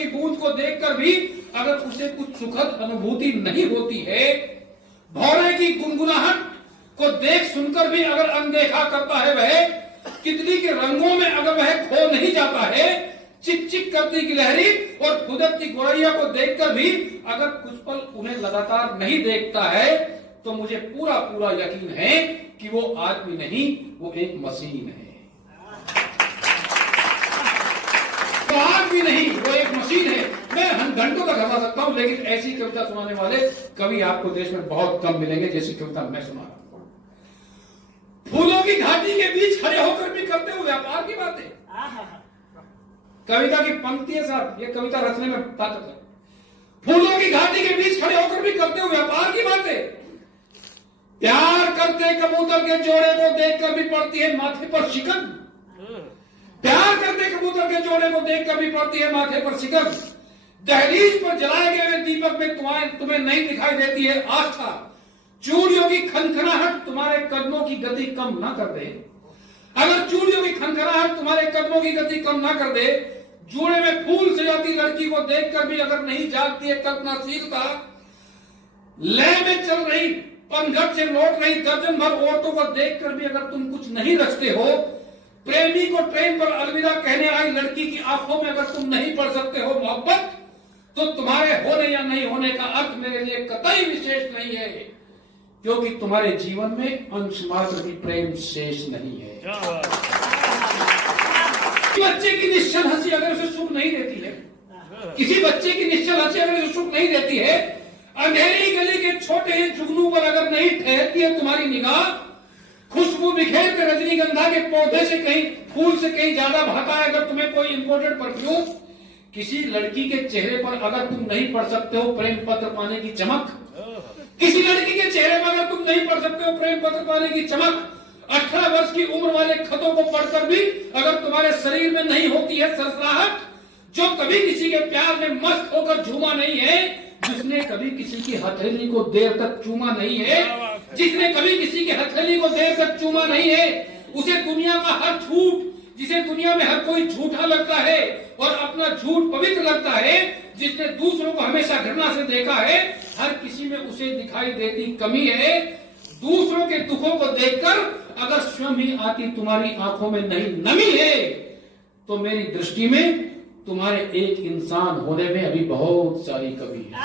की बूंद को देखकर भी अगर उसे कुछ सुखद अनुभूति नहीं होती है, भौरे की गुनगुनाहट को देख सुनकर भी अगर अनदेखा करता है वह, तितली के रंगों में अगर वह खो नहीं जाता है, चिक चिक करती गिलहरी और खुदकती गोरैया को देखकर भी अगर कुछ पल उन्हें लगातार नहीं देखता है, तो मुझे पूरा पूरा यकीन है कि वो आदमी नहीं, वो एक मशीन है। वो आदमी नहीं, वो एक मशीन है। मैं घंटों तक हंसा सकता हूं, लेकिन ऐसी कविता सुनाने वाले कवि आपको देश में बहुत कम मिलेंगे जैसी कविता मैं सुना रहा हूं। फूलों की घाटी के बीच खड़े होकर भी करते हो व्यापार की बातें। कविता की पंक्ति है साहब, ये कविता रचने में ताकत है। फूलों की घाटी के बीच खड़े होकर भी करते हो व्यापार की बातें। प्यार करते कबूतर के जोड़े को देखकर भी पड़ती है माथे पर शिकन। प्यार करते कबूतर के जोड़े को देखकर भी पड़ती है माथे पर शिकन। दहलीज पर जलाए गए दीपक में तुम्हें नहीं दिखाई देती है आस्था। चूड़ियों की खनखनाहट तुम्हारे कदमों की गति कम ना कर दे। अगर चूड़ियों की खनखनाहट तुम्हारे कदमों की गति कम ना कर दे, जूड़े में फूल से जाती लड़की को देखकर भी अगर नहीं जागती है कल्पनाशीलता, लय में चल रही पनघट से लौट रही दर्जन भर औरतों को देखकर भी अगर तुम कुछ नहीं रचते हो, प्रेमी को ट्रेन पर अलविदा कहने आई लड़की की आंखों में अगर तुम नहीं पढ़ सकते हो मोहब्बत, तो तुम्हारे होने या नहीं होने का अर्थ मेरे लिए कतई विशेष नहीं है, क्योंकि तुम्हारे जीवन में अंश मात्र भी प्रेम शेष नहीं है। बच्चे की निश्चल हंसी अगर उसे सुख नहीं देती है, किसी बच्चे की निश्चल हंसी अगर उसे सुख नहीं देती है, अंधेरी गली के छोटे जुगनू पर अगर नहीं ठहरती है तुम्हारी निगाह, खुशबू बिखेर के रजनीगंधा के पौधे से कहीं फूल से कहीं ज्यादा भाता है अगर तुम्हें कोई इंपोर्टेड परफ्यूम, किसी लड़की के चेहरे पर अगर तुम नहीं पढ़ सकते हो प्रेम पत्र पाने की चमक, किसी लड़की के चेहरे पर अगर तुम नहीं पढ़ सकते हो प्रेम पत्र पाने की चमक, 18 वर्ष की उम्र वाले खतों को पढ़कर भी अगर तुम्हारे शरीर में नहीं होती है सरसराहट, जो कभी किसी के प्यार में मस्त होकर झूमा नहीं है, जिसने कभी किसी की हथेली को देर तक चूमा नहीं है, जिसने कभी किसी की हथेली को देर तक चूमा नहीं है, उसे दुनिया का हर झूठ, जिसे दुनिया में हर कोई झूठा लगता है और अपना झूठ पवित्र लगता है, जिसने दूसरों को हमेशा घृणा से देखा है, हर किसी में उसे दिखाई देती कमी है। दूसरों के दुखों को देखकर अगर स्वयं ही आती तुम्हारी आंखों में नहीं नमी है, तो मेरी दृष्टि में तुम्हारे एक इंसान होने में अभी बहुत सारी कमी है।